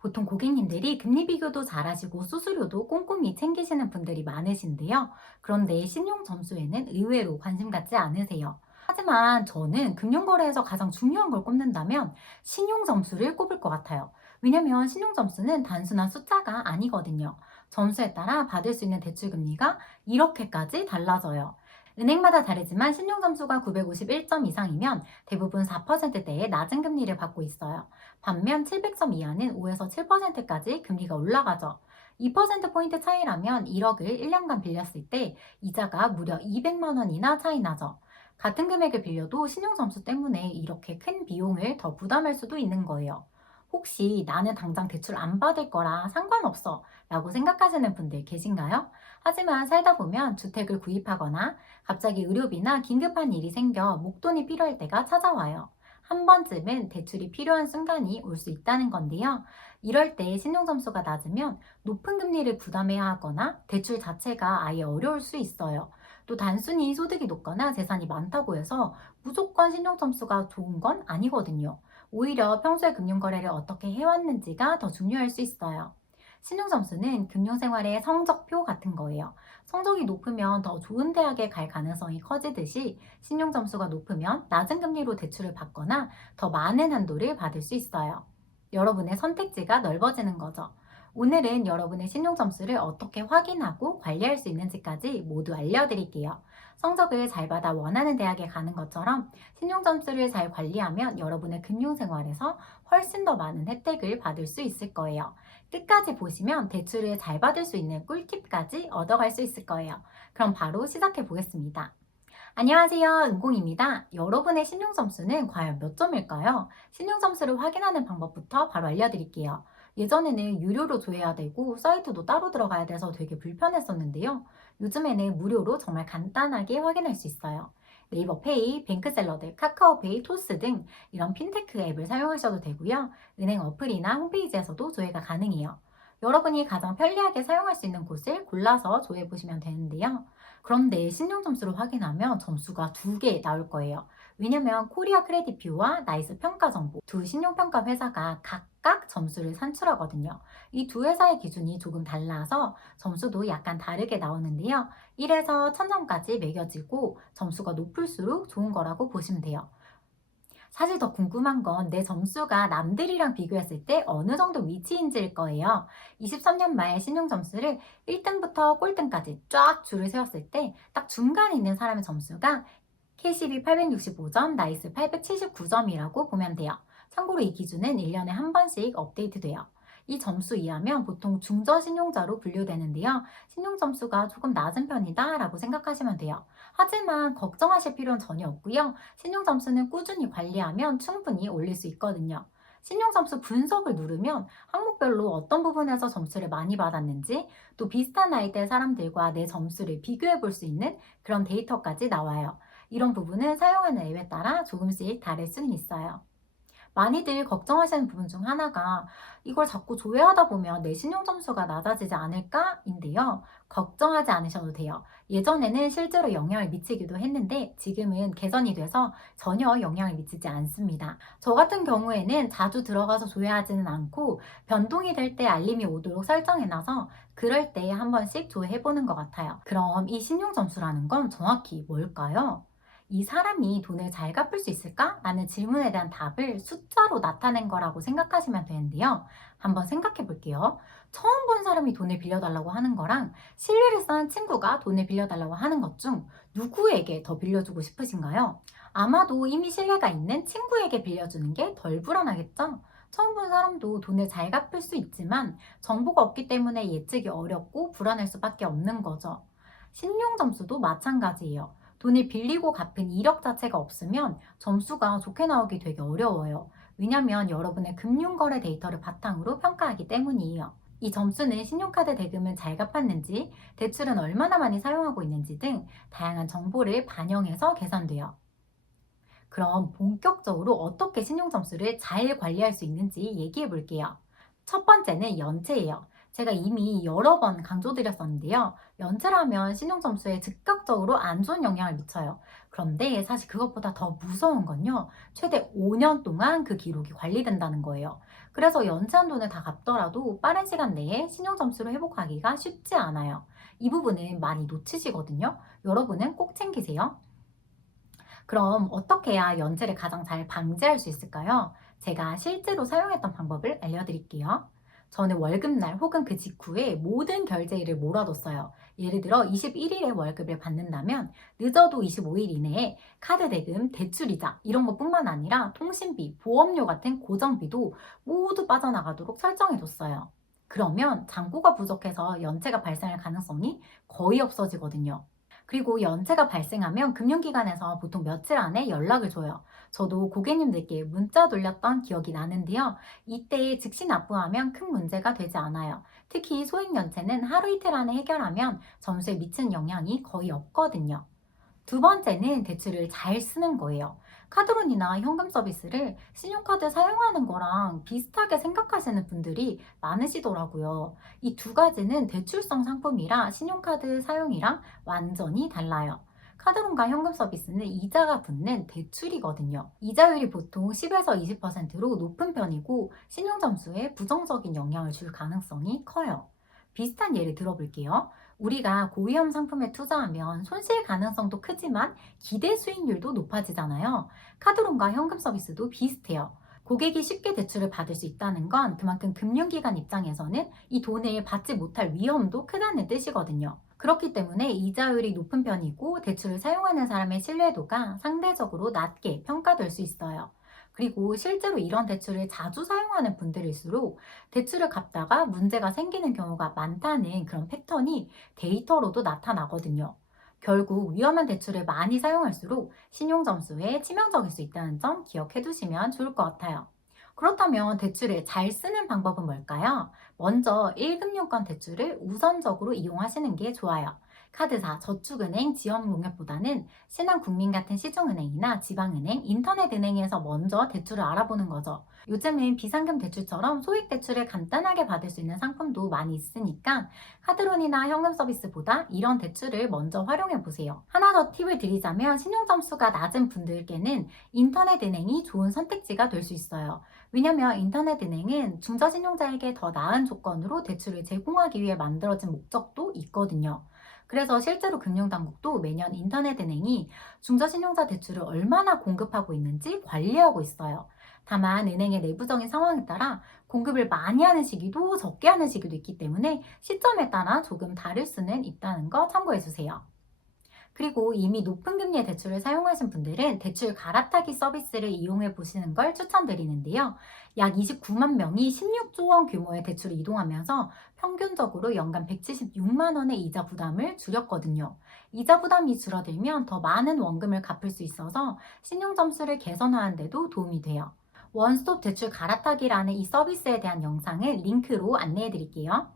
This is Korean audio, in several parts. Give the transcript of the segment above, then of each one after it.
보통 고객님들이 금리 비교도 잘하시고 수수료도 꼼꼼히 챙기시는 분들이 많으신데요. 그런데 신용 점수에는 의외로 관심 갖지 않으세요. 하지만 저는 금융거래에서 가장 중요한 걸 꼽는다면 신용 점수를 꼽을 것 같아요. 왜냐면 신용 점수는 단순한 숫자가 아니거든요. 점수에 따라 받을 수 있는 대출 금리가 이렇게까지 달라져요. 은행마다 다르지만 신용 점수가 951점 이상이면 대부분 4%대의 낮은 금리를 받고 있어요. 반면 700점 이하는 5에서 7%까지 금리가 올라가죠. 2%포인트 차이라면 1억을 1년간 빌렸을 때 이자가 무려 200만 원이나 차이 나죠. 같은 금액을 빌려도 신용점수 때문에 이렇게 큰 비용을 더 부담할 수도 있는 거예요. 혹시 나는 당장 대출 안 받을 거라 상관없어 라고 생각하시는 분들 계신가요? 하지만 살다 보면 주택을 구입하거나 갑자기 의료비나 긴급한 일이 생겨 목돈이 필요할 때가 찾아와요. 한 번쯤은 대출이 필요한 순간이 올 수 있다는 건데요. 이럴 때 신용점수가 낮으면 높은 금리를 부담해야 하거나 대출 자체가 아예 어려울 수 있어요. 또 단순히 소득이 높거나 재산이 많다고 해서 무조건 신용점수가 좋은 건 아니거든요. 오히려 평소에 금융거래를 어떻게 해왔는지가 더 중요할 수 있어요. 신용점수는 금융생활의 성적표 같은 거예요. 성적이 높으면 더 좋은 대학에 갈 가능성이 커지듯이 신용점수가 높으면 낮은 금리로 대출을 받거나 더 많은 한도를 받을 수 있어요. 여러분의 선택지가 넓어지는 거죠. 오늘은 여러분의 신용점수를 어떻게 확인하고 관리할 수 있는지까지 모두 알려드릴게요. 성적을 잘 받아 원하는 대학에 가는 것처럼 신용점수를 잘 관리하면 여러분의 금융생활에서 훨씬 더 많은 혜택을 받을 수 있을 거예요. 끝까지 보시면 대출을 잘 받을 수 있는 꿀팁까지 얻어갈 수 있을 거예요. 그럼 바로 시작해 보겠습니다. 안녕하세요. 은공입니다. 여러분의 신용점수는 과연 몇 점일까요? 신용점수를 확인하는 방법부터 바로 알려드릴게요. 예전에는 유료로 조회해야 되고 사이트도 따로 들어가야 돼서 되게 불편했었는데요. 요즘에는 무료로 정말 간단하게 확인할 수 있어요. 네이버 페이, 뱅크샐러드, 카카오페이, 토스 등 이런 핀테크 앱을 사용하셔도 되고요. 은행 어플이나 홈페이지에서도 조회가 가능해요. 여러분이 가장 편리하게 사용할 수 있는 곳을 골라서 조회해 보시면 되는데요. 그런데 신용 점수를 확인하면 점수가 두 개 나올 거예요. 왜냐면 코리아 크레딧 뷰와 나이스 평가 정보 두 신용평가 회사가 각각 점수를 산출하거든요. 이 두 회사의 기준이 조금 달라서 점수도 약간 다르게 나오는데요. 1에서 1000점까지 매겨지고 점수가 높을수록 좋은 거라고 보시면 돼요. 사실 더 궁금한 건 내 점수가 남들이랑 비교했을 때 어느 정도 위치인지일 거예요. 23년 말 신용 점수를 1등부터 꼴등까지 쫙 줄을 세웠을 때 딱 중간에 있는 사람의 점수가 KCB 865점, 나이스 879점이라고 보면 돼요. 참고로 이 기준은 1년에 한 번씩 업데이트돼요. 이 점수 이하면 보통 중저 신용자로 분류되는데요. 신용 점수가 조금 낮은 편이다 라고 생각하시면 돼요. 하지만 걱정하실 필요는 전혀 없고요. 신용 점수는 꾸준히 관리하면 충분히 올릴 수 있거든요. 신용 점수 분석을 누르면 항목별로 어떤 부분에서 점수를 많이 받았는지 또 비슷한 나이대 사람들과 내 점수를 비교해 볼 수 있는 그런 데이터까지 나와요. 이런 부분은 사용하는 앱에 따라 조금씩 다를 수는 있어요. 많이들 걱정하시는 부분 중 하나가 이걸 자꾸 조회하다 보면 내 신용 점수가 낮아지지 않을까인데요. 걱정하지 않으셔도 돼요. 예전에는 실제로 영향을 미치기도 했는데 지금은 개선이 돼서 전혀 영향을 미치지 않습니다. 저 같은 경우에는 자주 들어가서 조회하지는 않고 변동이 될 때 알림이 오도록 설정해놔서 그럴 때 한 번씩 조회해보는 것 같아요. 그럼 이 신용 점수라는 건 정확히 뭘까요? 이 사람이 돈을 잘 갚을 수 있을까? 라는 질문에 대한 답을 숫자로 나타낸 거라고 생각하시면 되는데요. 한번 생각해 볼게요. 처음 본 사람이 돈을 빌려달라고 하는 거랑 신뢰를 쌓은 친구가 돈을 빌려달라고 하는 것 중 누구에게 더 빌려주고 싶으신가요? 아마도 이미 신뢰가 있는 친구에게 빌려주는 게 덜 불안하겠죠? 처음 본 사람도 돈을 잘 갚을 수 있지만 정보가 없기 때문에 예측이 어렵고 불안할 수밖에 없는 거죠. 신용 점수도 마찬가지예요. 돈을 빌리고 갚은 이력 자체가 없으면 점수가 좋게 나오기 되게 어려워요. 왜냐면 여러분의 금융거래 데이터를 바탕으로 평가하기 때문이에요. 이 점수는 신용카드 대금은 잘 갚았는지, 대출은 얼마나 많이 사용하고 있는지 등 다양한 정보를 반영해서 계산돼요. 그럼 본격적으로 어떻게 신용 점수를 잘 관리할 수 있는지 얘기해 볼게요. 첫 번째는 연체예요. 제가 이미 여러 번 강조드렸었는데요. 연체를 하면 신용 점수에 즉각적으로 안 좋은 영향을 미쳐요. 그런데 사실 그것보다 더 무서운 건요. 최대 5년 동안 그 기록이 관리된다는 거예요. 그래서 연체한 돈을 다 갚더라도 빠른 시간 내에 신용 점수를 회복하기가 쉽지 않아요. 이 부분은 많이 놓치시거든요. 여러분은 꼭 챙기세요. 그럼 어떻게 해야 연체를 가장 잘 방지할 수 있을까요? 제가 실제로 사용했던 방법을 알려드릴게요. 저는 월급날 혹은 그 직후에 모든 결제일을 몰아뒀어요. 예를 들어 21일에 월급을 받는다면 늦어도 25일 이내에 카드 대금, 대출이자 이런 것뿐만 아니라 통신비, 보험료 같은 고정비도 모두 빠져나가도록 설정해뒀어요. 그러면 잔고가 부족해서 연체가 발생할 가능성이 거의 없어지거든요. 그리고 연체가 발생하면 금융기관에서 보통 며칠 안에 연락을 줘요. 저도 고객님들께 문자 돌렸던 기억이 나는데요. 이때 즉시 납부하면 큰 문제가 되지 않아요. 특히 소액연체는 하루 이틀 안에 해결하면 점수에 미치는 영향이 거의 없거든요. 두 번째는 대출을 잘 쓰는 거예요. 카드론이나 현금 서비스를 신용카드 사용하는 거랑 비슷하게 생각하시는 분들이 많으시더라고요. 이 두 가지는 대출성 상품이라 신용카드 사용이랑 완전히 달라요. 카드론과 현금 서비스는 이자가 붙는 대출이거든요. 이자율이 보통 10에서 20%로 높은 편이고 신용점수에 부정적인 영향을 줄 가능성이 커요. 비슷한 예를 들어볼게요. 우리가 고위험 상품에 투자하면 손실 가능성도 크지만 기대 수익률도 높아지잖아요. 카드론과 현금 서비스도 비슷해요. 고객이 쉽게 대출을 받을 수 있다는 건 그만큼 금융기관 입장에서는 이 돈을 받지 못할 위험도 크다는 뜻이거든요. 그렇기 때문에 이자율이 높은 편이고 대출을 사용하는 사람의 신뢰도가 상대적으로 낮게 평가될 수 있어요. 그리고 실제로 이런 대출을 자주 사용하는 분들일수록 대출을 갚다가 문제가 생기는 경우가 많다는 그런 패턴이 데이터로도 나타나거든요. 결국 위험한 대출을 많이 사용할수록 신용점수에 치명적일 수 있다는 점 기억해 두시면 좋을 것 같아요. 그렇다면 대출을 잘 쓰는 방법은 뭘까요? 먼저 1금융권 대출을 우선적으로 이용하시는 게 좋아요. 카드사, 저축은행, 지역농협보다는 신한국민 같은 시중은행이나 지방은행, 인터넷은행에서 먼저 대출을 알아보는 거죠. 요즘은 비상금 대출처럼 소액 대출을 간단하게 받을 수 있는 상품도 많이 있으니까 카드론이나 현금 서비스보다 이런 대출을 먼저 활용해 보세요. 하나 더 팁을 드리자면 신용점수가 낮은 분들께는 인터넷은행이 좋은 선택지가 될 수 있어요. 왜냐면 인터넷은행은 중저신용자에게 더 나은 조건으로 대출을 제공하기 위해 만들어진 목적도 있거든요. 그래서 실제로 금융당국도 매년 인터넷은행이 중저신용자 대출을 얼마나 공급하고 있는지 관리하고 있어요. 다만 은행의 내부적인 상황에 따라 공급을 많이 하는 시기도 적게 하는 시기도 있기 때문에 시점에 따라 조금 다를 수는 있다는 거 참고해 주세요. 그리고 이미 높은 금리의 대출을 사용하신 분들은 대출 갈아타기 서비스를 이용해 보시는 걸 추천드리는데요. 약 29만 명이 16조 원 규모의 대출을 이동하면서 평균적으로 연간 176만 원의 이자 부담을 줄였거든요. 이자 부담이 줄어들면 더 많은 원금을 갚을 수 있어서 신용 점수를 개선하는 데도 도움이 돼요. 원스톱 대출 갈아타기라는 이 서비스에 대한 영상을 링크로 안내해 드릴게요.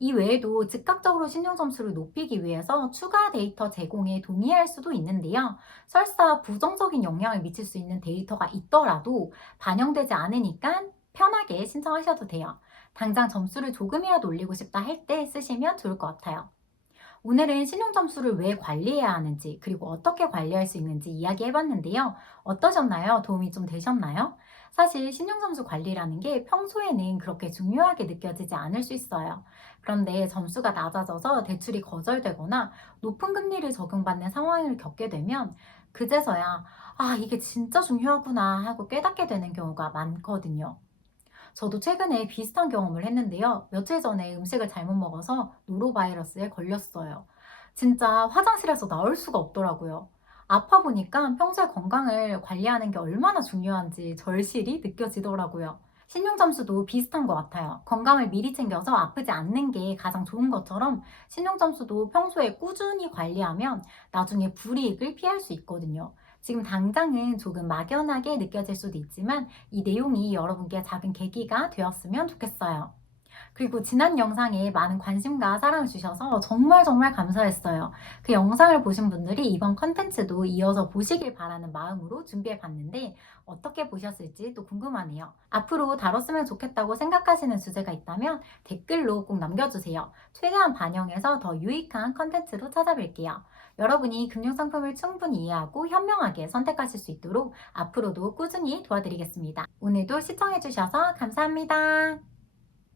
이 외에도 즉각적으로 신용 점수를 높이기 위해서 추가 데이터 제공에 동의할 수도 있는데요. 설사 부정적인 영향을 미칠 수 있는 데이터가 있더라도 반영되지 않으니까 편하게 신청하셔도 돼요. 당장 점수를 조금이라도 올리고 싶다 할 때 쓰시면 좋을 것 같아요. 오늘은 신용 점수를 왜 관리해야 하는지, 그리고 어떻게 관리할 수 있는지 이야기해 봤는데요. 어떠셨나요? 도움이 좀 되셨나요? 사실 신용 점수 관리라는 게 평소에는 그렇게 중요하게 느껴지지 않을 수 있어요. 그런데 점수가 낮아져서 대출이 거절되거나 높은 금리를 적용받는 상황을 겪게 되면 그제서야 아, 이게 진짜 중요하구나 하고 깨닫게 되는 경우가 많거든요. 저도 최근에 비슷한 경험을 했는데요. 며칠 전에 음식을 잘못 먹어서 노로바이러스에 걸렸어요. 진짜 화장실에서 나올 수가 없더라고요. 아파 보니까 평소에 건강을 관리하는 게 얼마나 중요한지 절실히 느껴지더라고요. 신용 점수도 비슷한 것 같아요. 건강을 미리 챙겨서 아프지 않는 게 가장 좋은 것처럼 신용 점수도 평소에 꾸준히 관리하면 나중에 불이익을 피할 수 있거든요. 지금 당장은 조금 막연하게 느껴질 수도 있지만 이 내용이 여러분께 작은 계기가 되었으면 좋겠어요. 그리고 지난 영상에 많은 관심과 사랑을 주셔서 정말 정말 감사했어요. 그 영상을 보신 분들이 이번 컨텐츠도 이어서 보시길 바라는 마음으로 준비해 봤는데 어떻게 보셨을지 또 궁금하네요. 앞으로 다뤘으면 좋겠다고 생각하시는 주제가 있다면 댓글로 꼭 남겨주세요. 최대한 반영해서 더 유익한 컨텐츠로 찾아뵐게요. 여러분이 금융상품을 충분히 이해하고 현명하게 선택하실 수 있도록 앞으로도 꾸준히 도와드리겠습니다. 오늘도 시청해주셔서 감사합니다.